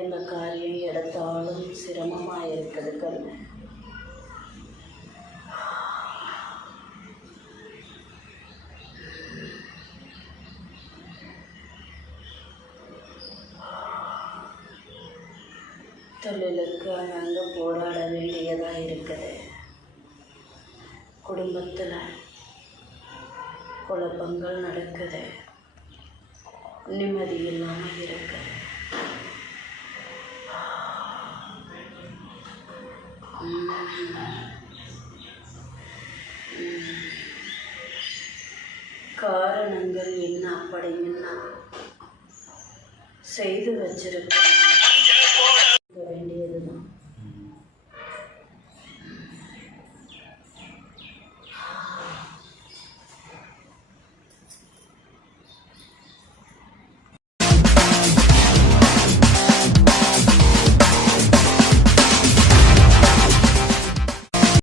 எந்த காரியம் எடுத்தாலும் சிரமமாக இருக்குது தொழிலுக்கு அங்கங்கே போராட வேண்டியதாக இருக்குது. குடும்பத்தில் குழப்பங்கள் நடக்குது. நிம்மதி இல்லாமல் இருக்குது. காரணங்கள் என்ன? அப்படின்னா செய்து வச்சிருக்கோம்